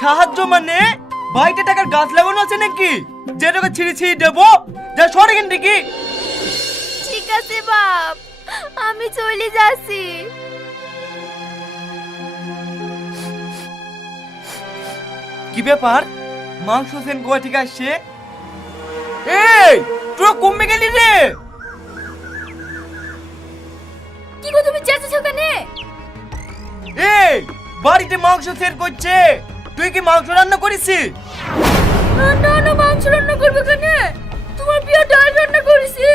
সাহায্য মানে ভাইটা টাকার গাছ লাগানো আছে নাকি যেটাকে ছিঁড়ে ছিঁড়ে দেবো? যা সরে এখান থেকে। ঠিক আছে বাপ, আমি চলে যাচ্ছি। কি ব্যাপার, মাংস সেন গোয়া থেকে আসছে? এই তোরা কমে গেলি রে? কি গো তুমি চেঁচাছো কেন? এই বাড়িতে মাংস সেন করছে, তুই কি মাংস রান্না করেছিস? না না, মাংস রান্না করবে কেন? তোমার প্রিয় ডাল রান্না করেছি।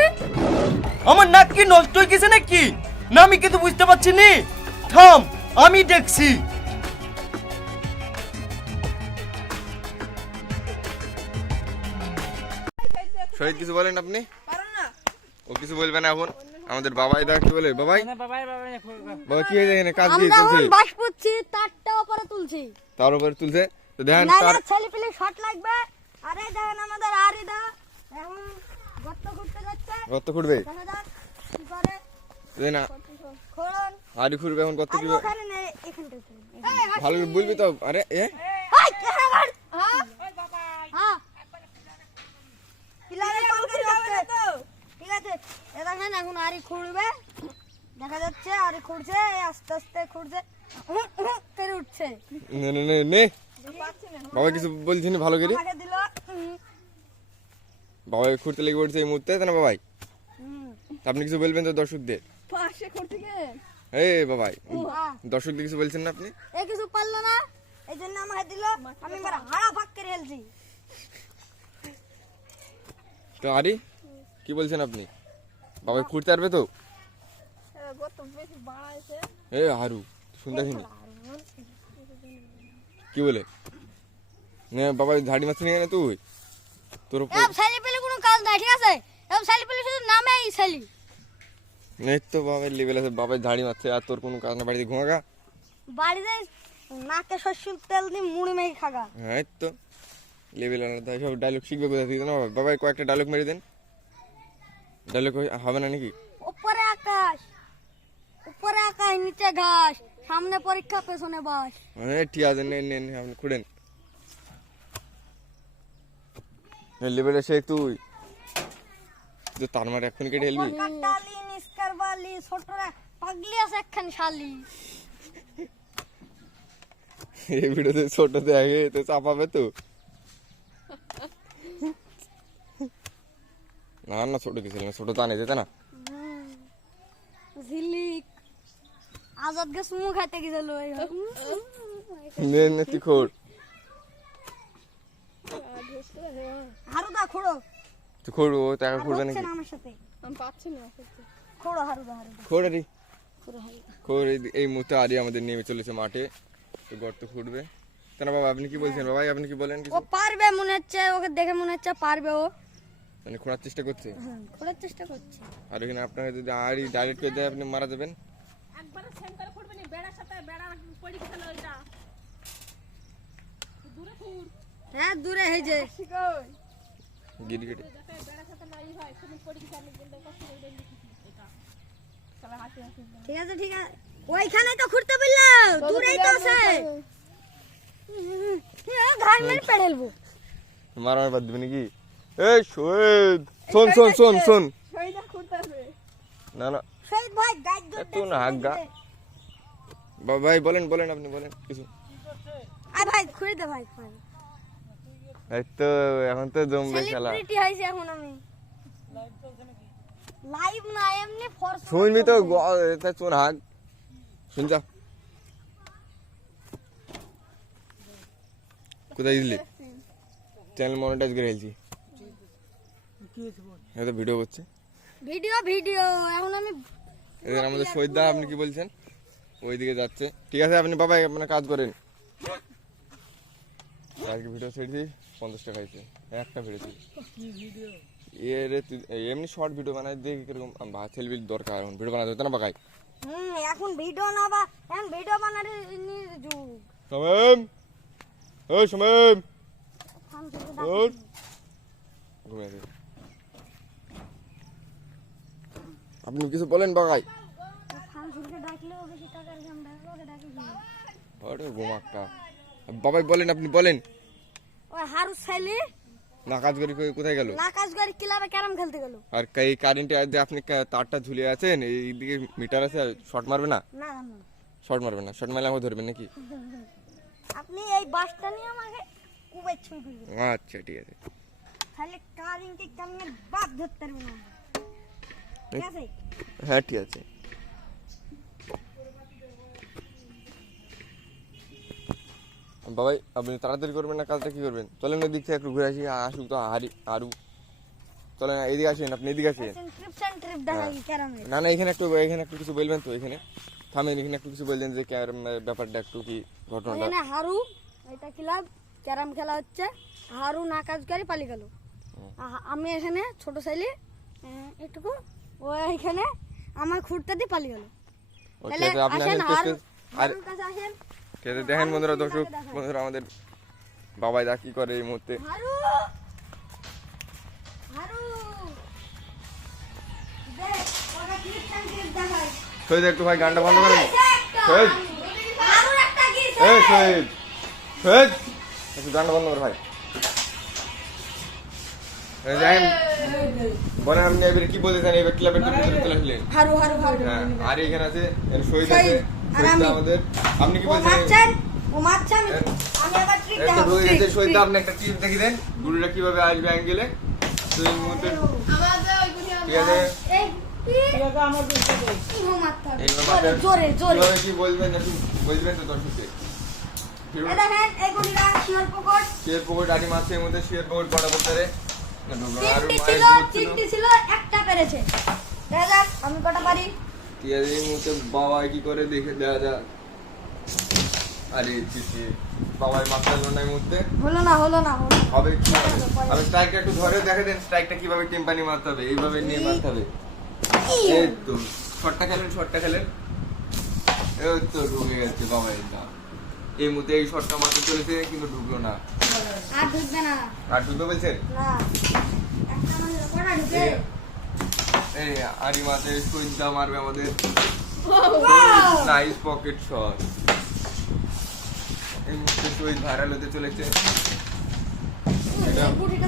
আমার নাক কি নষ্ট হয়ে গেছে নাকি? না আমি কিন্তু বুঝতে পারছি নি। থাম, আমি দেখছি। শহীদ কিছু বলেন আপনি? ও কিছু বলবে না এখন। আমাদের বাবাই দা কি বলে? বাবাই বাবা কি হয়েছে এখানে? কাজ কি চলছে? বাস পুচ্ছি, তারটা উপরে তুলছি। তার উপরে তুলছে তো দেখেন না তার না, ছেলে পেলে শট লাগবে। আরে দেখেন আমাদের আরিদা এখন গর্ত করতে যাচ্ছে। গর্ত খুঁড়বে দেখা যাক কি করে। না খোলন হাড়ি খুঁড়বে এখন গর্ত কি? ওখানে নেই, এখানটা ভালো করে বলবি তো। আরে এ হাই কেন গাড়? হ্যাঁ ওই বাবা হ্যাঁ পিলারে কল করে যাচ্ছে তো। ঠিক আছে, এ দেখেন এখন আরি খুঁড়বে। দেখা যাচ্ছে আরি খুঁড়ছে, আস্তে আস্তে খুঁড়ছে, করে উঠছে। নে নে নে নে বাবা কিছু বলছিস না ভালো করে? আমাকে দিল। বাবা খুঁড়তে লেগে পড়ছে এই মুহূর্তে, তাই না বাবাই? আপনি কিছু বলবেন তো দর্শকদের? পাশে করতে গে এই বাবাই, দর্শকদের কিছু বলছেন না আপনি? এ কিছু পারলো না, এই জন্য আমাকে দিল। আমি এবার হাড়া ফাঁক করে হেলছি। তো আরি কি বলছেন আপনি? বাবাই খুঁড়তে পারবে তো? এ হারু শুনতে আসিনি কি বলে? না বাবাই ঝাড়ি মারছিস কেন তুই? তোর উপর এব ছেলে পেলে কোনো কাজ নাই, ঠিক আছে? এব ছেলে পেলে শুধু নামেই ছেলে। নেই তো বাবার লেভেল আছে, বাবাই ঝাড়ি মারছে আর তোর কোনো কাজ না, বাড়িতে ঘুমাগা। বাড়িতে নাকে সরষের তেল দিয়ে মুড়ি মেখে খাগা। হ্যাঁ এই তো লেভেল আলাদা, সব ডায়লগ শিখবে কোথা থেকে না বাবাই? কয়েকটা ডায়লগ মেরে দেন। ডায়লগ হবে না নাকি? উপরে আকাশ, উপরে আকাশ নিচে ঘাস, সামনে পরীক্ষা পেছনে বাস। হ্যাঁ ঠিক আছে, নেন নেন আপনি খুঁড়েন। লেভেলে শেখ তুই তো, তার মানে এখন কেটে হেলবি। কাটালি নিস্কার বালি ছোটরা পাগলি আছে একখান শালি। এই ভিডিওতে ছোটতে আগে তো চাপাবে তো। না না ছোট কিছু না, ছোট জানে যেতে না। ঝিলিক আজাদ গে সুমু খাইতে গেছিল। নে নে তুই খোড়, হারুদা খোড়ো। তুই খোড়, ও টাকা খুঁড়বে হচ্ছে নাকি? না আমার সাথে, আমি পাচ্ছি না। খোড়ো হারুদা, হারুদা খোড় আরি খোড়ো হারুদা। খোড়। এই মুহূর্তে আরি আমাদের নেমে চলেছে মাঠে, তো গর্ত খুঁড়বে। কেন বাবা আপনি কি বলছেন? বাবাই আপনি কি বলেন ও কিছু? পারবে মনে হচ্ছে, ওকে দেখে মনে হচ্ছে পারবে ও। মানে খোঁড়ার চেষ্টা করছে। খোঁড়ার চেষ্টা করছে। আর এখানে আপনাকে যদি আরি ডাইরেক্ট করে দেয় আপনি মারা যাবেন। একবারে সেম করে খুঁড়বে না, বেড়ার সাথে বেড়া পড়ে গেছিল ওইটা। দূরে খুঁড়, হ্যাঁ দূরে এই যে গিরি গিরি যাতে বেড়ার সাথে নাই হয়, তুমি পড়ে গেছে আমি কিন্তু কষ্ট করে দেন এটা। তাহলে হাসি হাসি ঠিক আছে, ঠিক আছে। ওইখানে তো খুঁড়তে বললো, দূরেই তো আছে। ঘাড় মেরে পেড়েলবো। মারার বাদ দিবে নাকি? এই শহীদ শোন শোন শোন শোন, শহীদা খুঁড়তে হবে। না না শহীদ ভাই গাইড এত না হাগা। ভাই বলেন বলেন আপনি বলেন কিছু। আয় ভাই খুঁড়ে দে ভাই। এই তো এখন তো জমবে খেলা। সেলিব্রিটি হইছে এখন আমি। লাইভ না, এমনি ফোর্স। শুনবি তো এটা চোন হাগ শুন যা। কোথায় দিলি? চ্যানেল মনিটাইজ করে ফেলছি। এটা ভিডিও করছে। ভিডিও ভিডিও এখন আমি এদের আমাদের শহীদদা, আপনি কি বলছেন? ওইদিকে যাচ্ছে। ঠিক আছে আপনি বাবা আপনার কাজ করেন। আজকে ভিডিও ছেড়েছি 50 টাকা হয়েছে একটা ভিডিও। এরে তুই এমনি শর্ট ভিডিও বানাই দেখি কিরকম সেলফি দরকার, এখন ভিডিও বানাতে হতো না বাকাই। এখন ভিডিও না বা এখন ভিডিও বানার যুগ। শামিম, এই শামিম, ওর ঘুমিয়ে আছে। আপনি কিছু বলেন বাকাই? ফান শুরুকে ডাকলেও বেশি টাকার দাম ডাকলো, ওকে ডাকি। ওরে ঘুমাক্কা বাবাই বলেন, আপনি বলেন। ওই হারু ছেলে না কাজ করে কোথায় গেল? না কাজ করে ক্লাবে ক্যারাম খেলতে গেল। আর এই কারেন্টে আপনি তারটা ঝুলে আছেন, এইদিকে মিটার আছে, শর্ট মারবে না? না না শর্ট মারবে না, শর্ট মারলে আমাকে ধরবেন নাকি? আপনি এই বাসটা নিয়ে আমাকে কুবে ছুঁই করবেন। আচ্ছা ঠিক আছে। তাহলে কারেন্টে কেমন বাদ ধরতে পারবে না, ঠিক আছে? হ্যাঁ ঠিক আছে। বাবাই আপনি তাড়াতাড়ি করবেন না কাজটা, কি করবেন? চলেন ওই দিক থেকে একটু ঘুরে আসি, আসুক তো আরু চলেন এইদিকে আসেন, আপনি এদিকে আসেন। ট্রিপ দেখাই ক্যারামে। না না, এখানে একটু কিছু বলবেন তো, এখানে থামেন, এখানে একটু কিছু বললেন যে ব্যাপারটা একটু কি ঘটনাটা। এখানে হারু এটা ক্লাব ক্যারাম খেলা হচ্ছে, হারু না কাজ করে পালিয়ে গেল। আমি এখানে ছোট ছেলে একটুকু, ও এখানে আমার খুঁড়তে দিয়ে পালিয়ে গেল। তাহলে আপনি আসেন আসেন হারু আর হারুর কাছে আসেন। দেখেন বন্ধুরা, দর্শক বন্ধুরা, আমাদের বাবাই দা কি করে এই মুহূর্তে। হারু হারু দেখ ওটা ট্রিপ দেখাই। শহীদ একটু ভাই গানটা বন্ধ করেন। শহীদ, হারুর একটা কি এই শহীদ, শহীদ একটু গানটা বন্ধ কর ভাই। এই দেখেন বলেন, আপনি এবারে কি বলতে চান? এবার ক্লাবের ভিতরে চলে আসলেন। হারু হারু হারু হ্যাঁ, আর এখানে আছে শহীদ আছে, শহীদ, আর শহীদ আমি। আমাদের। আপনি কি ও বলছেন? মারছেন ও মারছেন, আমি আবার ট্রিক একটা দেখাবো। রয়ে গেছে শহীদ, আপনি একটা টিপ দেখে দেন গুরুটা কিভাবে আসবে অ্যাঙ্গেলে। তো এই মুহূর্তে ঠিক আছে, এই কি হো মারতে হবে? এইভাবে মারতে হবে। জোরে জোরে। কিভাবে কি বলবেন একটু বলবেন তো দর্শককে। এই দেখেন এই গুলিটা শিওর পকট। শেয়ার পকেট আড়ি মারছে, এর মধ্যে শেয়ার পকেট বড় করতে রে তিনটি ছিল একটা পেরেছে। দেখা যাক আমি কটা পারি। ঠিক আছে, এই মুহূর্তে বাবা কি করে দেখে দেখা যাক। আরে চিঠি বাবাই মারতে পারলো না এই মুহূর্তে। হলো না হলো না হলো না। হবে কি হবে? আমি স্ট্রাইকটা একটু ধরে দেখে দেন, স্ট্রাইকটা কিভাবে টেম্পানি মারতে হবে, এইভাবে নিয়ে মারতে হবে। এই তো শটটা খেলেন। এই তো ঢুকে গেছে বাবাই দা। এই মুহূর্তে এই শটটা মারতে চলেছে কিন্তু ঢুকলো না। আর ঢুকবে না। আর ঢুকবে বলছেন? না একটা মানে কটা ঢুকে। এই আড়ি মারতে শহীদটা মারবে আমাদের। Wow nice pocket shot. এই মুহূর্তে শহীদ ভাইরাল হতে চলেছে। এটা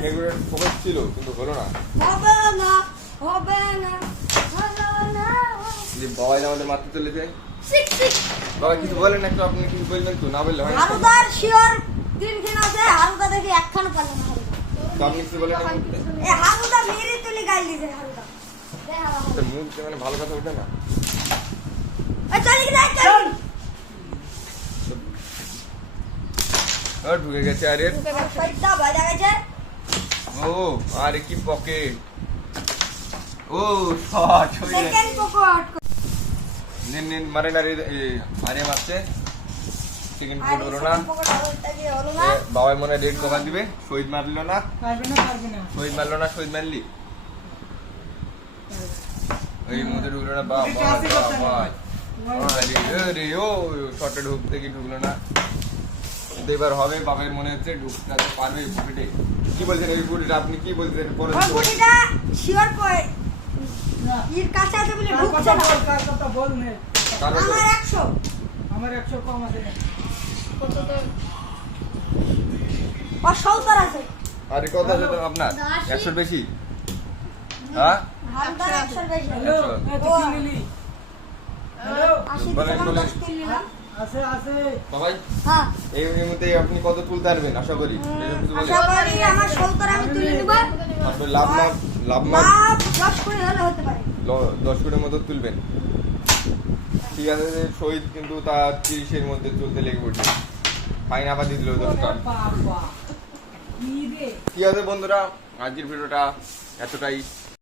এগুলো পকেট ছিল কিন্তু হলো না। হবে না হবে না হলো না। যে বাবাই আমাদের মারতে চলেছে। Six six. বাবা কিছু বলেন একটু, আপনি কিছু বলবেন তো, না বললে হয় না। হারুদার শিওর তিনখান আছে, হারুদা দেখি একখানও পারলো না হারুদা। তো আপনি কিছু বলেন এই মুহূর্তে? এ হারুদা মেরে তুলি গাইল দিছে হারুদা। দেখ হারুদা। তো মুখ দিয়ে মানে ভালো কথা ওঠে না। এই চল কি যাই চল। আর ঢুকে গেছে আরে। পয়সা বাজা গেছে। ও আরে কি পকেট। ও শট হয়ে গেছে। সেকেন্ড পকট। নিন মারে না রে, আরে মারছে। সেকেন্ড আর পকেট হলো না। পকট হারুদা কি হলো না। বাবাই মনে রেড কভার দিবে। শহীদ মারলো না। শহীদ মারলো না, শহীদ মারলি। এই মুহূর্তে ঢুকলো না। আরে ও শটে ঢুকতে কি ঢুকলো না। এবার হবে, বাবার মনে হচ্ছে ঢুকতে পারবে এই পকেটে। কি বলছেন এই পকেটে, আপনি কি বলছেন? ওই গুটিটা শিওর কই এর কাছে আছে বলে ঢুকছে না। কারণ আমার 100 কম আছে। ও 70 আছে। আরে কত আছে তো আপনার? 100 বেশি। হ্যাঁ হারুদার 100 বেশি। 80 বলেন, থেকে বলেন। 10 কিলো নিলাম। বাবাই হ্যাঁ এই মুহূর্তে আপনি কত তুলতে পারবেন আশা করি? এরকম কিছু বলেন। আশা করি আমার 70 আমি তুলে নিব। তারপরে লাভ মাপ লাভ 10 করে হলে হতে পারে। 10 কোটির মতো তুলবেন। ঠিক আছে, শহীদ কিন্তু তার 30-এর মধ্যে তুলতে লেগে পড়ছে। ফাইন আবার দিয়ে দিল 10টা। ঠিক আছে বন্ধুরা, আজকের ভিডিওটা এতটাই।